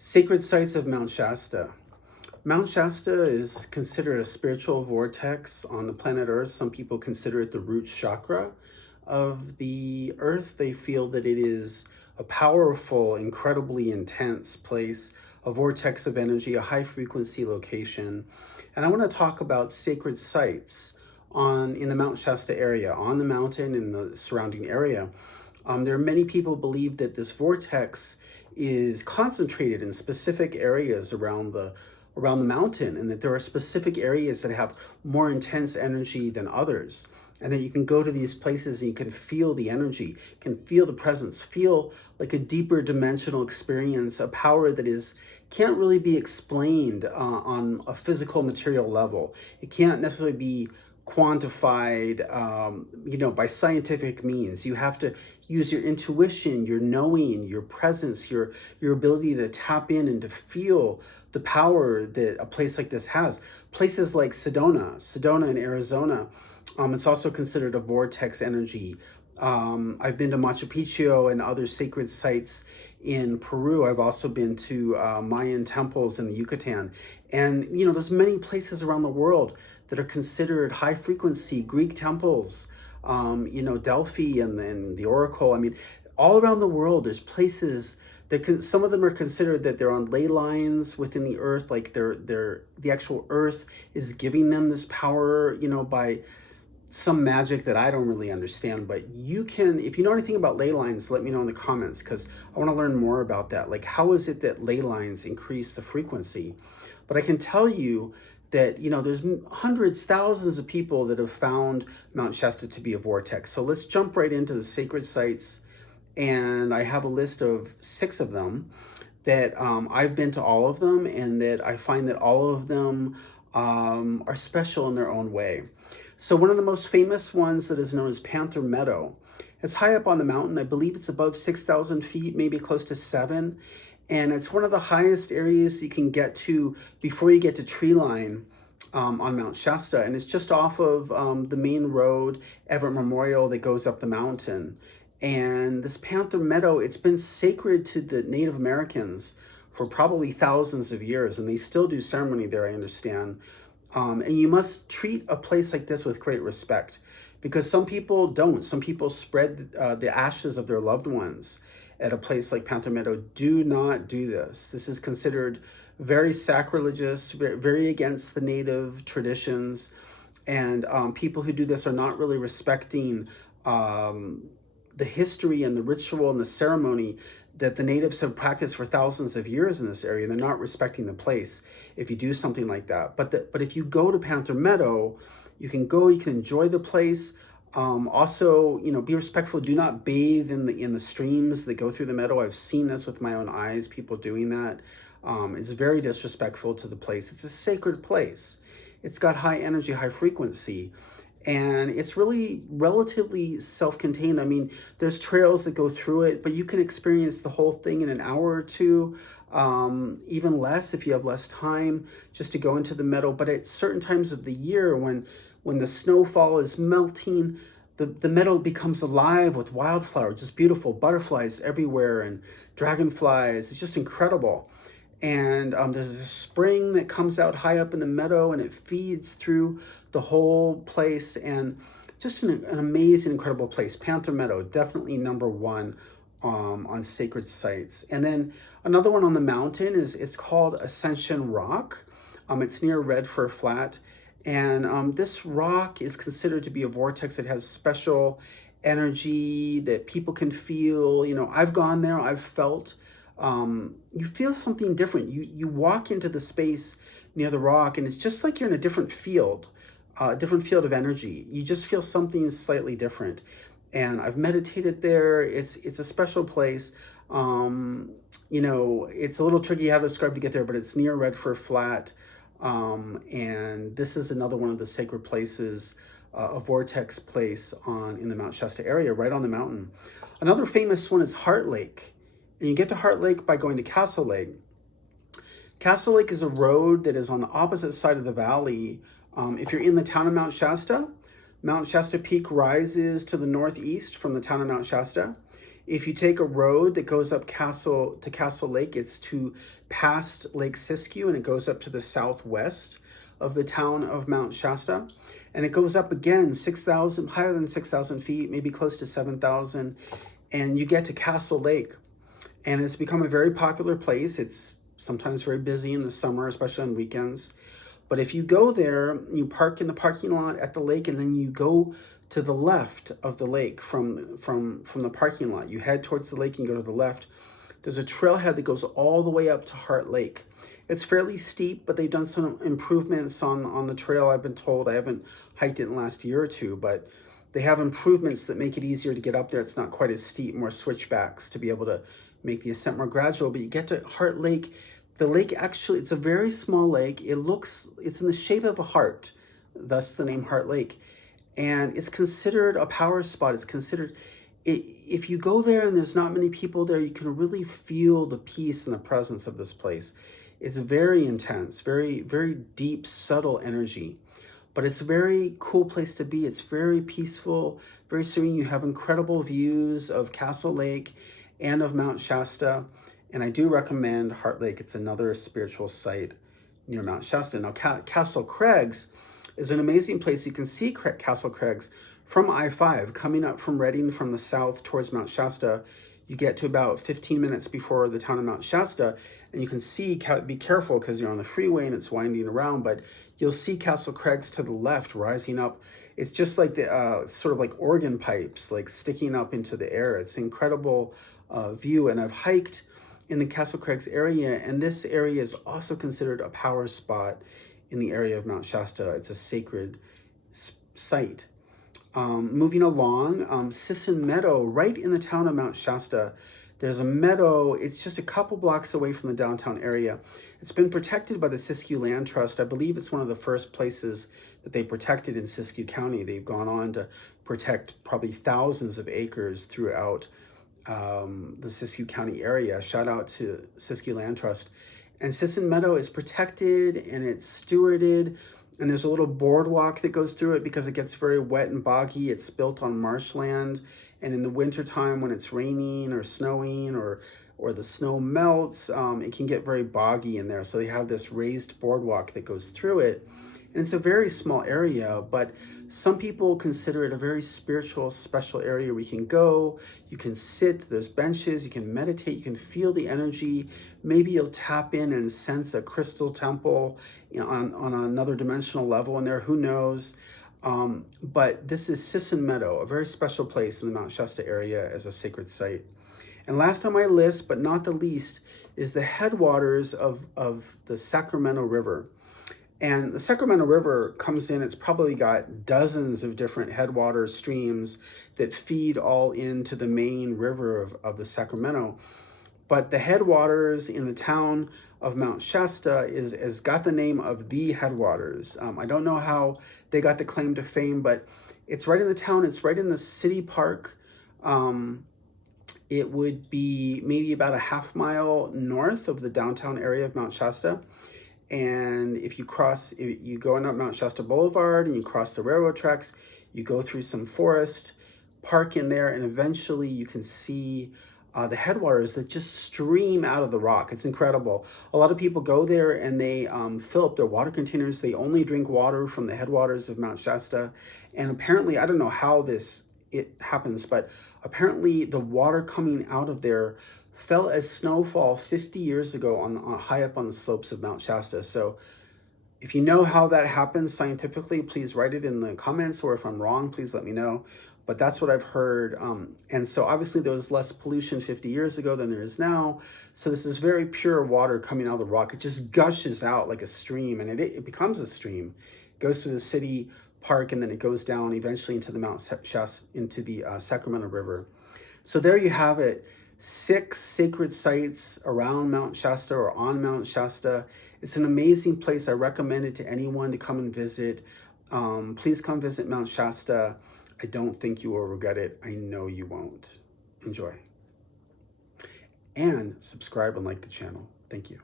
Sacred sites of Mount Shasta. Mount Shasta is considered a spiritual vortex on the planet Earth. Some people consider it the root chakra of the Earth. They feel that it is a powerful, incredibly intense place, a vortex of energy, a high frequency location. And I want to talk about sacred sites in the Mount Shasta area, on the mountain and the surrounding area. There are many people who believe that this vortex is concentrated in specific areas around the mountain, and that there are specific areas that have more intense energy than others, and that you can go to these places and you can feel the energy, can feel the presence, feel like a deeper dimensional experience, a power that can't really be explained on a physical material level. It can't necessarily be quantified, by scientific means. You have to use your intuition, your knowing, your presence, your ability to tap in and to feel the power that a place like this has. Places like Sedona in Arizona, it's also considered a vortex energy. I've been to Machu Picchu and other sacred sites in Peru. I've also been to Mayan temples in the Yucatán. And, there's many places around the world that are considered high frequency. Greek temples, Delphi and the Oracle. I mean, all around the world, there's places that some of them are considered that they're on ley lines within the earth, like the actual earth is giving them this power, by some magic that I don't really understand. But you can, if you know anything about ley lines, let me know in the comments, because I want to learn more about that. Like, how is it that ley lines increase the frequency? But I can tell you that, there's hundreds, thousands of people that have found Mount Shasta to be a vortex. So let's jump right into the sacred sites. And I have a list of 6 of them that I've been to all of them, and that I find that all of them are special in their own way. So one of the most famous ones that is known as Panther Meadow. It's high up on the mountain. I believe it's above 6,000 feet, maybe close to 7. And it's one of the highest areas you can get to before you get to tree line on Mount Shasta. And it's just off of the main road, Everett Memorial, that goes up the mountain. And this Panther Meadow, it's been sacred to the Native Americans for probably thousands of years. And they still do ceremony there, I understand. And you must treat a place like this with great respect, because some people don't. Some people spread the ashes of their loved ones at a place like Panther Meadow. Do not do this. This is considered very sacrilegious, very against the native traditions. And people who do this are not really respecting the history and the ritual and the ceremony that the natives have practiced for thousands of years in this area. They're not respecting the place if you do something like that. But if you go to Panther Meadow, you can go, you can enjoy the place. Also, be respectful. Do not bathe in the streams that go through the meadow. I've seen this with my own eyes, people doing that. It's very disrespectful to the place. It's a sacred place. It's got high energy, high frequency. And it's really relatively self-contained. I mean, there's trails that go through it, but you can experience the whole thing in an hour or two, even less if you have less time just to go into the meadow. But at certain times of the year, when the snowfall is melting, the meadow becomes alive with wildflowers, just beautiful butterflies everywhere and dragonflies. It's just incredible. And there's a spring that comes out high up in the meadow, and it feeds through the whole place. And just an amazing, incredible place. Panther Meadow, definitely number 1 on sacred sites. And then another one on the mountain it's called Ascension Rock. It's near Red Fir Flat. And this rock is considered to be a vortex. It has special energy that people can feel. I've gone there, I've felt. You feel something different. You walk into the space near the rock, and it's just like you're in a different field of energy. You just feel something slightly different. And I've meditated there. It's a special place. It's a little tricky how to describe to get there, but it's near Red Fir Flat. And this is another one of the sacred places, a vortex place in the Mount Shasta area, right on the mountain. Another famous one is Heart Lake. And you get to Heart Lake by going to Castle Lake. Castle Lake is a road that is on the opposite side of the valley. If you're in the town of Mount Shasta Peak rises to the northeast from the town of Mount Shasta. If you take a road that goes up Castle Lake, it's to past Lake Siskiyou, and it goes up to the southwest of the town of Mount Shasta. And it goes up again, 6,000, higher than 6,000 feet, maybe close to 7,000. And you get to Castle Lake. And it's become a very popular place. It's sometimes very busy in the summer, especially on weekends. But if you go there, you park in the parking lot at the lake, and then you go to the left of the lake from the parking lot. You head towards the lake and go to the left. There's a trailhead that goes all the way up to Heart Lake. It's fairly steep, but they've done some improvements on the trail, I've been told. I haven't hiked it in the last year or two, but they have improvements that make it easier to get up there. It's not quite as steep, more switchbacks to be able to make the ascent more gradual. But you get to Heart Lake. The lake actually, it's a very small lake. It's in the shape of a heart, thus the name Heart Lake. And it's considered a power spot. It's considered, if you go there and there's not many people there, you can really feel the peace and the presence of this place. It's very intense, very, very deep, subtle energy. But it's a very cool place to be. It's very peaceful, very serene. You have incredible views of Castle Lake and of Mount Shasta. And I do recommend Heart Lake. It's another spiritual site near Mount Shasta. Now, Castle Crags is an amazing place. You can see Castle Crags from I-5, coming up from Redding from the south towards Mount Shasta. You get to about 15 minutes before the town of Mount Shasta, and you can see, be careful because you're on the freeway and it's winding around, but you'll see Castle Crags to the left rising up. It's just like the sort of like organ pipes, like sticking up into the air. It's an incredible view, and I've hiked in the Castle Crags area, and this area is also considered a power spot in the area of Mount Shasta. It's a sacred site. Moving along, Sisson Meadow, right in the town of Mount Shasta. There's a meadow. It's just a couple blocks away from the downtown area. It's been protected by the Siskiyou Land Trust. I believe it's one of the first places that they protected in Siskiyou County. They've gone on to protect probably thousands of acres throughout the Siskiyou County area. Shout out to Siskiyou Land Trust. And Sisson Meadow is protected and it's stewarded, and there's a little boardwalk that goes through it because it gets very wet and boggy. It's built on marshland, and in the wintertime when it's raining or snowing or the snow melts, it can get very boggy in there. So they have this raised boardwalk that goes through it. And it's a very small area, but some people consider it a very spiritual, special area where you can go, you can sit, there's benches, you can meditate, you can feel the energy. Maybe you'll tap in and sense a crystal temple, you know, on another dimensional level in there, who knows? But this is Sisson Meadow, a very special place in the Mount Shasta area as a sacred site. And last on my list, but not the least, is the headwaters of the Sacramento River. And the Sacramento River comes in, it's probably got dozens of different headwater streams that feed all into the main river of the Sacramento. But the headwaters in the town of Mount Shasta is got the name of the headwaters. I don't know how they got the claim to fame, but it's right in the town, it's right in the city park. It would be maybe about a half mile north of the downtown area of Mount Shasta. And if you go on up Mount Shasta Boulevard and you cross the railroad tracks, you go through some forest, park in there, and eventually you can see the headwaters that just stream out of the rock. It's incredible. A lot of people go there and they fill up their water containers. They only drink water from the headwaters of Mount Shasta. And apparently, I don't know how it happens, but apparently the water coming out of there fell as snowfall 50 years ago on high up on the slopes of Mount Shasta. So if you know how that happens scientifically, please write it in the comments, or if I'm wrong, please let me know. But that's what I've heard. And so obviously there was less pollution 50 years ago than there is now. So this is very pure water coming out of the rock. It just gushes out like a stream, and it becomes a stream. It goes through the city park, and then it goes down eventually into the Mount Shasta, into the Sacramento River. So there you have it. 6 sacred sites around Mount Shasta or on Mount Shasta. It's an amazing place. I recommend it to anyone to come and visit. Please come visit Mount Shasta. I don't think you will regret it. I know you won't. Enjoy. And subscribe and like the channel. Thank you.